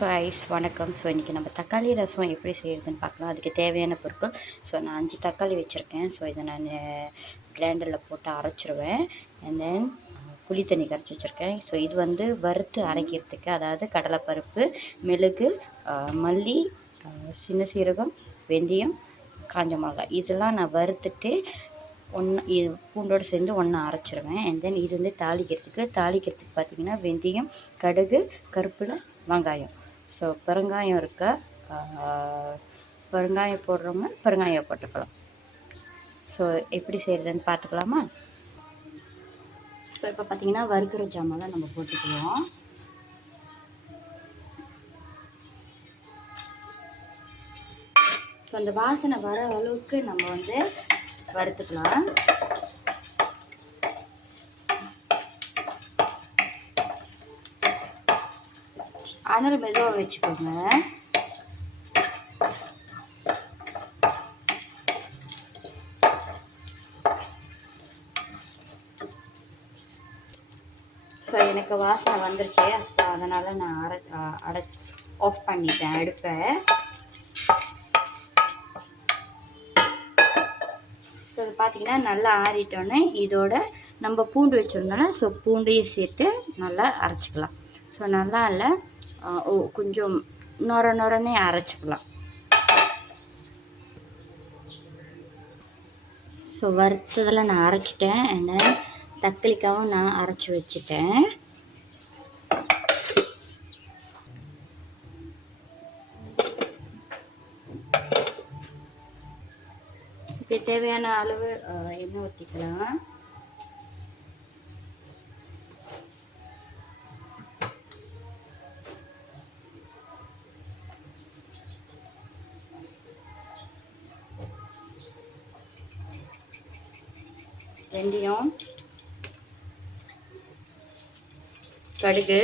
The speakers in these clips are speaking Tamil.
ரைஸ் வணக்கம். ஸோ இன்றைக்கி நம்ம தக்காளி ரசம் எப்படி செய்கிறதுன்னு பார்க்கலாம். அதுக்கு தேவையான பொருட்கள். ஸோ நான் 5 தக்காளி வச்சுருக்கேன். ஸோ இதை நான் பிளேண்டரில் போட்டு அரைச்சிருவேன். அண்ட் தென் புளி தண்ணி கரைச்சி வச்சுருக்கேன். ஸோ இது வந்து வறுத்து அரைக்கிறதுக்கு, அதாவது கடலைப்பருப்பு, மிளகு, மல்லி, சின்ன சீரகம், வெந்தயம், காஞ்ச மிளகாய் இதெல்லாம் நான் வறுத்துட்டு இது பூண்டோடு சேர்ந்து ஒன்றா அரைச்சிருவேன். அண்ட் தென் இது வந்து தாளிக்கிறதுக்கு பார்த்திங்கன்னா வெந்தயம், கடுகு, கருப்பில் வெங்காயம். ஸோ பெருங்காயம் இருக்க பெருங்காயம் போடுறவங்க பெருங்காயம் போட்டுக்கலாம். ஸோ எப்படி செய்கிறதுன்னு பார்த்துக்கலாமா? ஸோ இப்போ பார்த்திங்கன்னா வறுக்கிற ஜாமான் நம்ம போட்டுக்குவோம். ஸோ அந்த வாசனை வர அளவுக்கு நம்ம வந்து வறுத்துக்கலாம். அனல் மெதுவாக வச்சுக்கோங்க. ஸோ எனக்கு வாசனை வந்துருச்சு. ஸோ அதனால் நான் ஆஃப் பண்ணிட்டேன் அடுப்பை. ஸோ இது பார்த்திங்கன்னா நல்லா ஆறிட்டோன்னே இதோட நம்ம பூண்டு வச்சுருந்தோன்னா ஸோ பூண்டையும் சேர்த்து நல்லா அரைச்சிக்கலாம். ஸோ நல்லா இல்லை கொஞ்சம் நொரனே அரைச்சிக்கலாம். ஸோ வறுத்ததில் நான் அரைச்சிட்டேன். என்ன தக்காளிக்காவும் நான் அரைச்சி வச்சுட்டேன். இதுக்கு தேவையான அளவு எண்ணெய் ஊற்றிக்கலாம். வெந்தயம், கடுகு,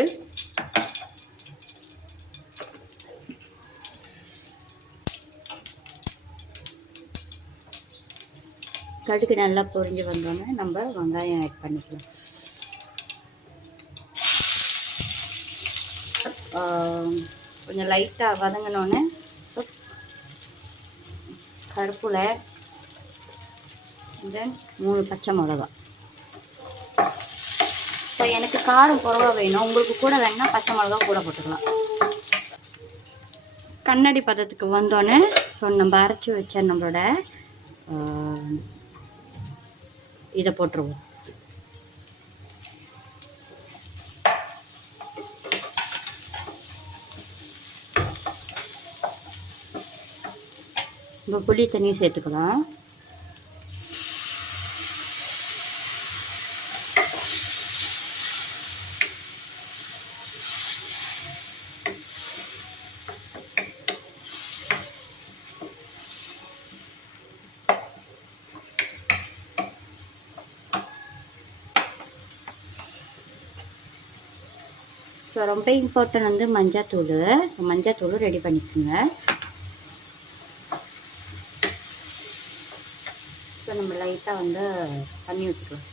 கடுகு நல்லா பொரிஞ்சு வந்தோன்னே நம்ம வெங்காயம் ஆட் பண்ணிக்கலாம். கொஞ்சம் லைட்டாக வதங்கினோன்னே ஸோ கருப்புல தென் 3 பச்சை மிளகா. ஸோ எனக்கு காரம் குறவாக வேணும். உங்களுக்கு கூட வேணுன்னா பச்சை மிளகா கூட போட்டுக்கலாம். கண்ணாடி பதத்துக்கு வந்தோன்னே ஸோ நம்ம அரைச்சி வச்ச நம்மளோட இதை போட்டுருவோம். இப்போ புளி தண்ணி சேர்த்துக்கலாம். ஸோ ரொம்ப இம்பார்ட்டன்ட் வந்து மஞ்சத்தூள். ஸோ மஞ்சத்தூள் ரெடி பண்ணிக்கோங்க. ஸோ நம்ம லைட்டாக வந்து தண்ணி ஊற்றிக்கலாம்.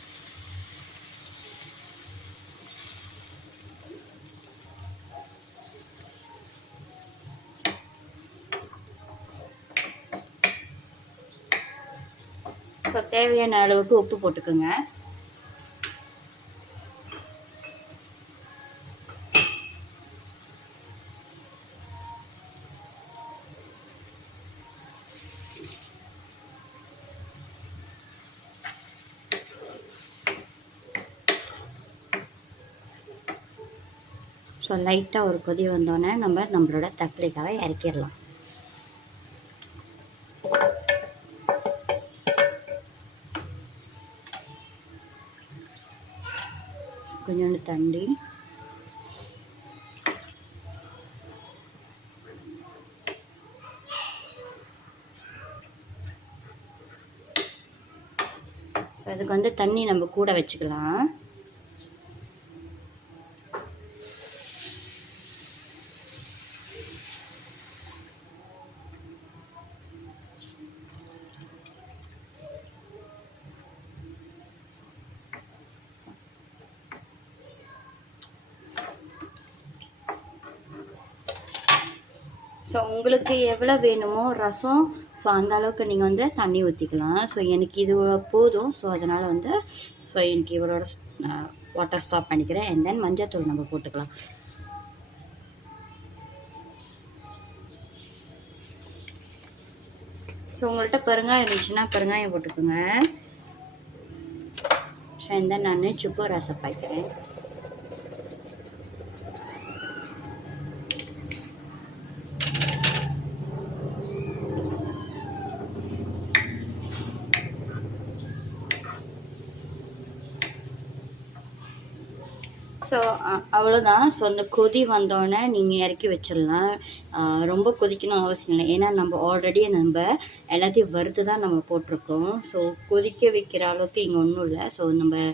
ஸோ தேவையான அளவுக்கு உப்பு போட்டுக்கோங்க. ஸோ லைட்டாக ஒரு கொதி வந்தோடனே நம்மளோட தக்காளிக்காவை இறக்கிடலாம். கொஞ்சோண்டு தண்ணி, ஸோ அதுக்கு வந்து தண்ணி நம்ம கூட வச்சுக்கலாம். ஸோ உங்களுக்கு எவ்வளோ வேணுமோ ரசம், ஸோ அந்த அளவுக்கு நீங்கள் வந்து தண்ணி ஊற்றிக்கலாம். ஸோ எனக்கு இது போதும். ஸோ அதனால் வந்து ஸோ எனக்கு இவரோட வாட்டர் ஸ்டாப் பண்ணிக்கிறேன். அண்ட் தென் மஞ்சத்தூள் நம்ம போட்டுக்கலாம். ஸோ உங்கள்கிட்ட பெருங்காயம் இருந்துச்சுன்னா பெருங்காயம் போட்டுக்கோங்க. ஸோ அண்ட் தென் நான் சுக்கு ரசம் பாய்க்கிறேன். ஸோ அவ்வளோதான். ஸோ அந்த கொதி வந்தோடனே நீங்கள் இறக்கி வச்சிடலாம். ரொம்ப கொதிக்கணும் அவசியம் இல்லை. ஏன்னா நம்ம ஆல்ரெடி எல்லாத்தையும் வறுத்து தான் நம்ம போட்டிருக்கோம். ஸோ கொதிக்க வைக்கிற அளவுக்கு இங்கே ஒன்றும் இல்லை. ஸோ நம்ம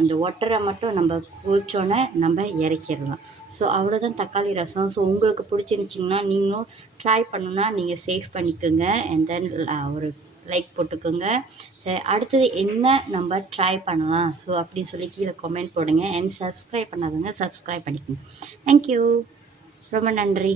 அந்த ஒட்டரை மட்டும் நம்ம கொதிச்சோன்னே நம்ம இறக்கிடலாம். ஸோ அவ்வளோதான் தக்காளி ரசம். ஸோ உங்களுக்கு பிடிச்சிருந்துச்சிங்கன்னா நீங்களும் ட்ரை பண்ணுன்னா நீங்கள் சேவ் பண்ணிக்கோங்க. அண்ட் தென் ஒரு லைக் போட்டுக்கோங்க. சரி, அடுத்தது என்ன நம்ம ட்ரை பண்ணலாம் ஸோ அப்படின்னு சொல்லி கீழே கமெண்ட் போடுங்க. அண்ட் சப்ஸ்கிரைப் பண்ணாதவங்க சப்ஸ்கிரைப் பண்ணிக்கோங்க. தேங்க்யூ, ரொம்ப நன்றி.